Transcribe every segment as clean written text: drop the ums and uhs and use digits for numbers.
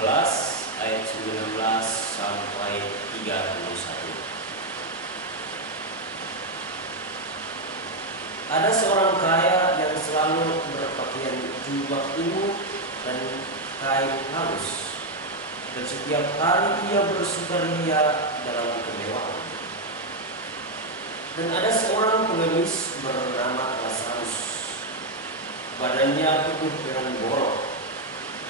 11 ayat 19 sampai 31. Ada seorang kaya yang selalu berpakaian jubah ungu dan kain halus, dan setiap hari ia bersukaria dalam kemewahan. Dan ada seorang pengemis bernama Lazarus, badannya penuh dengan borok,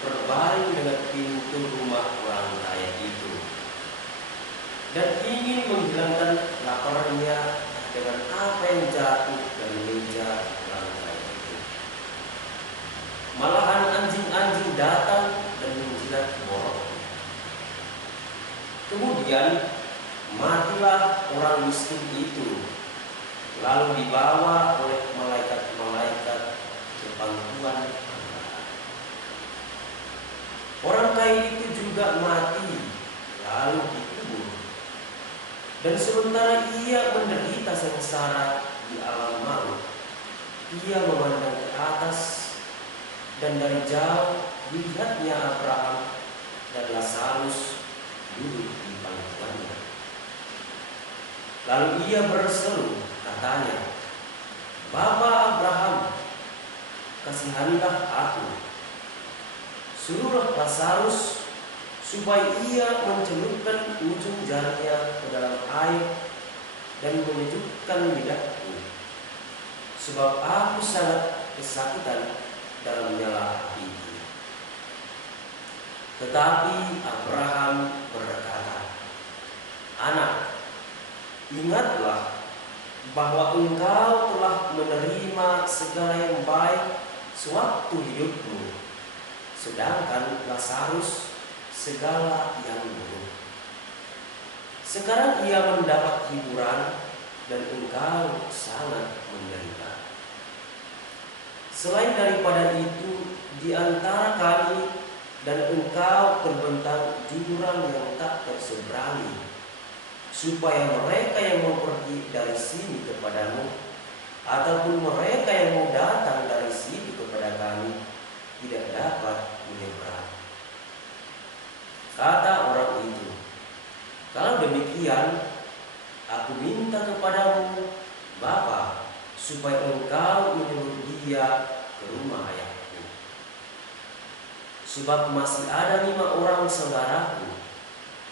berbaring dengan pintu rumah orang kaya itu, dan ingin menghilangkan laparnya dengan apa yang jatuh dari meja orang kaya itu. Malahan anjing-anjing datang dan menjilat borok. Kemudian matilah orang miskin itu, lalu dibawa oleh malaikat-malaikat ke pangkuan Abraham. Orang kaya itu juga mati, lalu dikubur. Dan sementara ia menderita sengsara di alam maut, ia memandang ke atas, dan dari jauh dilihatnya Abraham dan Lazarus duduk di pangkuannya. Lalu ia berseru, katanya, "Bapa Abraham, kasihanilah aku. Suruhlah Lazarus supaya ia mencelupkan ujung jarinya ke dalam air dan menyejukkan lidahku, sebab aku sangat kesakitan dalam nyala api." Tetapi Abraham berkata, "Anak, ingatlah bahwa engkau telah menerima segala yang baik sewaktu hidupmu, sedangkan Lazarus segala yang buruk. Sekarang ia mendapat hiburan dan engkau sangat menderita. Selain daripada itu, di antara kami dan engkau terbentang jurang yang tak terseberangi, supaya mereka yang mau pergi dari sini kepadamu, ataupun mereka yang mau datang dari sini kepada kami, tidak dapat menyeberang." Kata orang itu, "Kalau demikian, aku minta kepadamu, Bapa, supaya engkau menyuruh dia ke rumah ayahku. Sebab masih ada 5 orang saudaraku,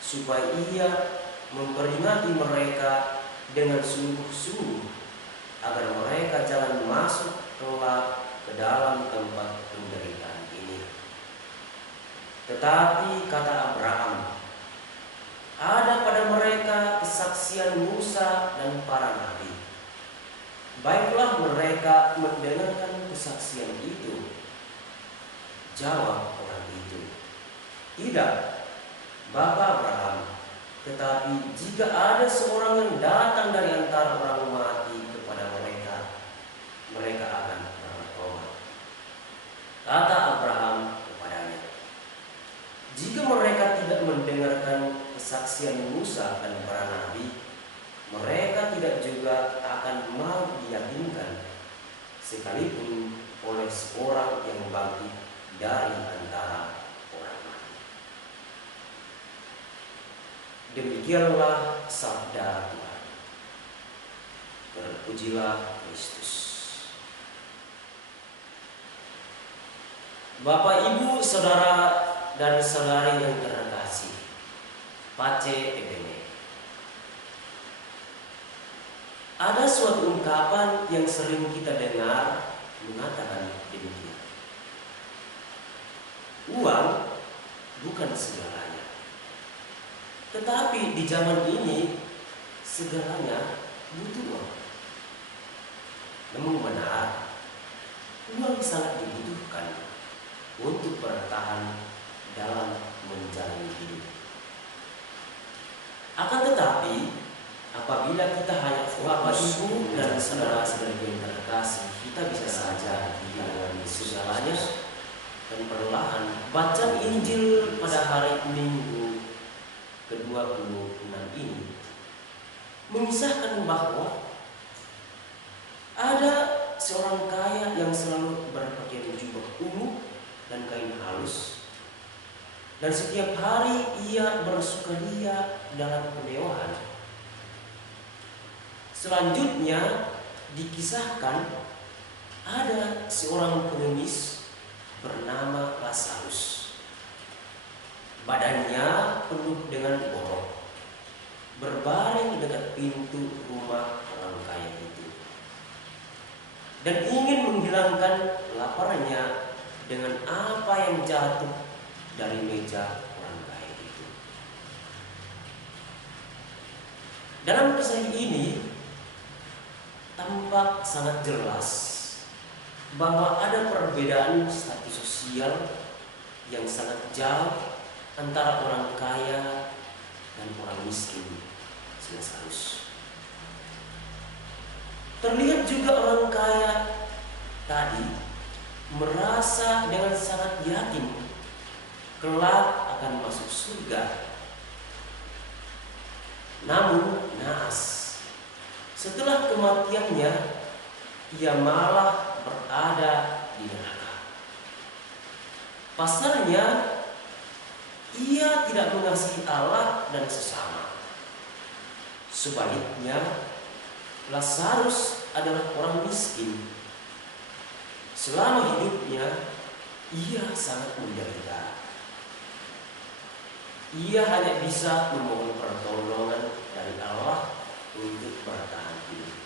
supaya ia memperingati mereka dengan sungguh-sungguh, agar mereka jangan masuk kelak ke dalam tempat penderitaan ini." Tetapi kata Abraham, "Ada pada mereka kesaksian Musa dan para nabi. Baiklah mereka mendengarkan kesaksian itu." Jawab orang itu, "Tidak, Bapa Abraham, tetapi jika ada seorang yang datang dari antara orang mati kepada mereka, mereka akan bertobat." Kata Abraham kepadanya, "Jika mereka tidak mendengarkan kesaksian Musa dan para nabi, mereka tidak juga akan mau diyakinkan, sekalipun oleh seorang yang bangkit dari antara orang mati." Demikianlah sabda Tuhan. Terpujilah Kristus. Bapak, Ibu, saudara dan saudari yang terkasih, Pace Ebene. Ada suatu ungkapan yang sering kita dengar mengatakan demikian: "Uang bukan segalanya." Tetapi di zaman ini segalanya butuh uang. Namun benar, uang sangat dibutuhkan untuk bertahan dalam menjalani hidup. Akan tetapi, apabila kita hanya Bapak, Ibu, dan saudara-saudari yang terkasih, kita bisa saja menjalani segalanya, dan perlahan bacaan Injil pada hari Minggu ke-26 ini mengisahkan bahwa ada seorang kaya yang selalu berpakaian jubah ungu dan kain halus, dan setiap hari ia bersukaria dalam kemewahan. Selanjutnya dikisahkan ada seorang pengemis bernama Lazarus. Badannya penuh dengan borok, berbaring dekat pintu rumah orang kaya itu, dan ingin menghilangkan laparnya dengan apa yang jatuh dari meja orang kaya itu. Dalam kisah ini tampak sangat jelas bahwa ada perbedaan status sosial yang sangat jauh antara orang kaya dan orang miskin si Lazarus. Terlihat juga orang kaya tadi merasa dengan sangat yakin kelak akan masuk surga. Namun naas, setelah kematiannya ia malah berada di neraka. Pasalnya ia tidak mengasihi Allah dan sesama. Sebaliknya, Lazarus adalah orang miskin. Selama hidupnya ia sangat menderita. Ia hanya bisa memohon pertolongan dari Allah untuk bertahan hidup.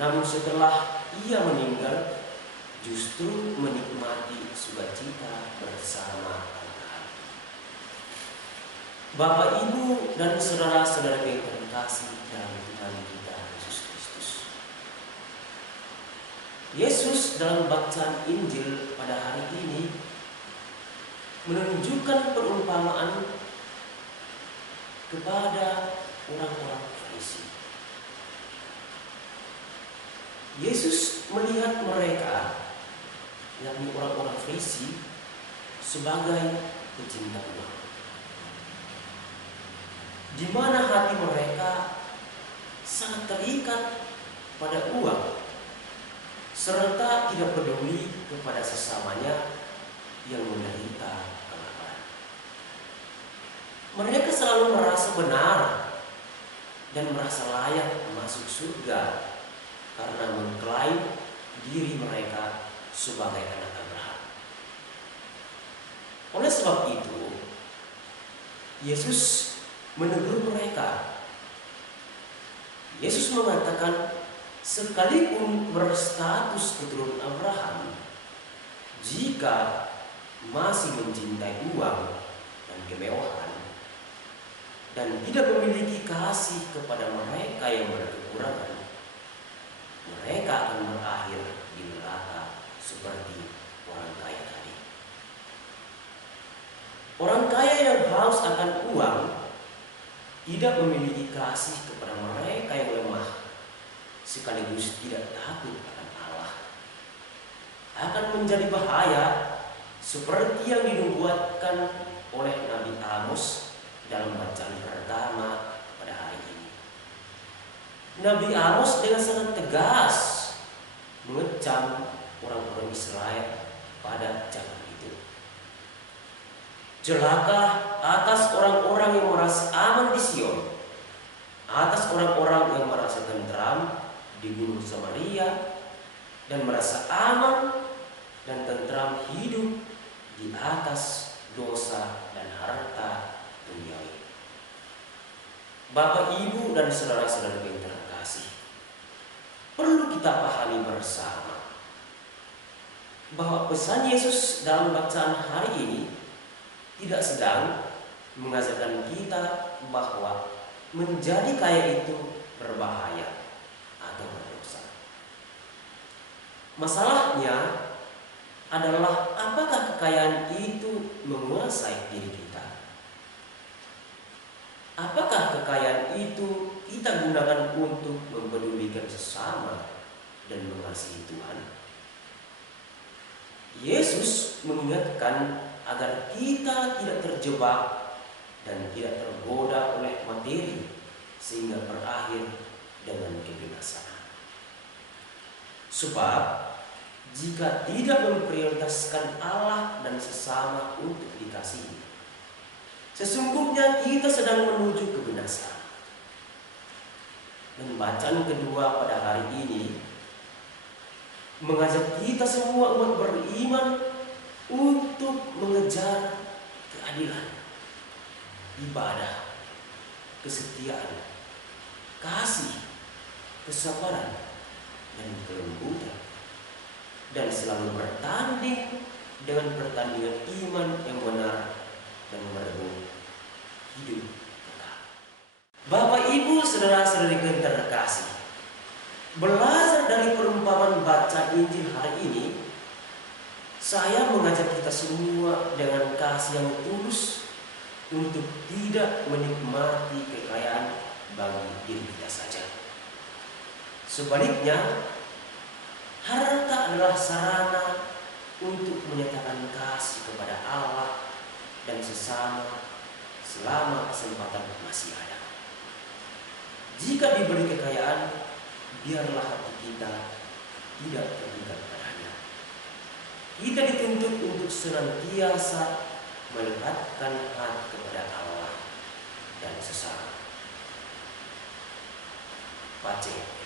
Namun setelah ia meninggal, justru menikmati sukacita bersama Allah. Bapak, Ibu, dan saudara-saudara yang terkasih dalam Tuhan kita Yesus Kristus. Yesus dalam bacaan Injil pada hari ini menunjukkan perumpamaan kepada orang-orang Farisi. Yesus melihat mereka, yakni orang-orang Farisi, sebagai pecinta uang, di mana hati mereka sangat terikat pada uang, serta tidak peduli kepada sesamanya yang menderita kelaparan. Mereka selalu merasa benar dan merasa layak masuk surga karena mengklaim diri mereka sebagai anak Abraham. Oleh sebab itu, Yesus menegur mereka. Yesus mengatakan, sekalipun berstatus keturunan Abraham, jika masih mencintai uang dan kemewahan dan tidak memiliki kasih kepada mereka yang berkekurangan, mereka akan berakhir di neraka seperti orang kaya tadi. Orang kaya yang haus akan uang tidak memiliki kasih kepada mereka yang lemah, sekaligus tidak takut akan Allah, akan menjadi bahaya seperti yang dinubuatkan oleh Nabi Amos dalam bacaan pertama pada hari ini. Nabi Amos dengan sangat tegas mengecam orang-orang Israel pada zaman itu. Celaka atas orang-orang yang merasa aman di Sion, atas orang-orang yang merasa tentram di Gunung Samaria, dan merasa aman dan tentram hidup di atas dosa dan harta duniawi. Bapak, Ibu, dan saudara-saudara yang terkasih, perlu kita pahami bersama bahwa pesan Yesus dalam bacaan hari ini tidak sedang mengajarkan kita bahwa menjadi kaya itu berbahaya atau berdosa. Masalahnya adalah apakah kekayaan itu menguasai diri kita? Apakah kekayaan itu kita gunakan untuk mempedulikan sesama dan mengasihi Tuhan? Yesus mengingatkan agar kita tidak terjebak dan tidak tergoda oleh materi sehingga berakhir dengan kebinasaan. Sebab jika tidak memprioritaskan Allah dan sesama untuk dikasihi. Sesungguhnya kita sedang menuju kebinasaan. Dan bacaan kedua pada hari ini mengajak kita semua umat beriman untuk mengejar keadilan, ibadah, kesetiaan, kasih, kesabaran, dan kelembutan, dan selalu bertanding dengan pertandingan iman yang benar dan merebut hidup kekal. Bapak, Ibu, saudara-saudari yang terkasih, belajar dari perumpamaan bacaan Injil hari ini, saya mengajak kita semua dengan kasih yang tulus untuk tidak menikmati kekayaan bagi diri kita saja. Sebaliknya, harta adalah sarana untuk menyatakan kasih kepada Allah dan sesama selama kesempatan masih ada. Jika diberi kekayaan, biarlah hati kita tidak terikat padanya. Kita dituntut untuk senantiasa mendekatkan hati kepada Allah dan sesama. Baca.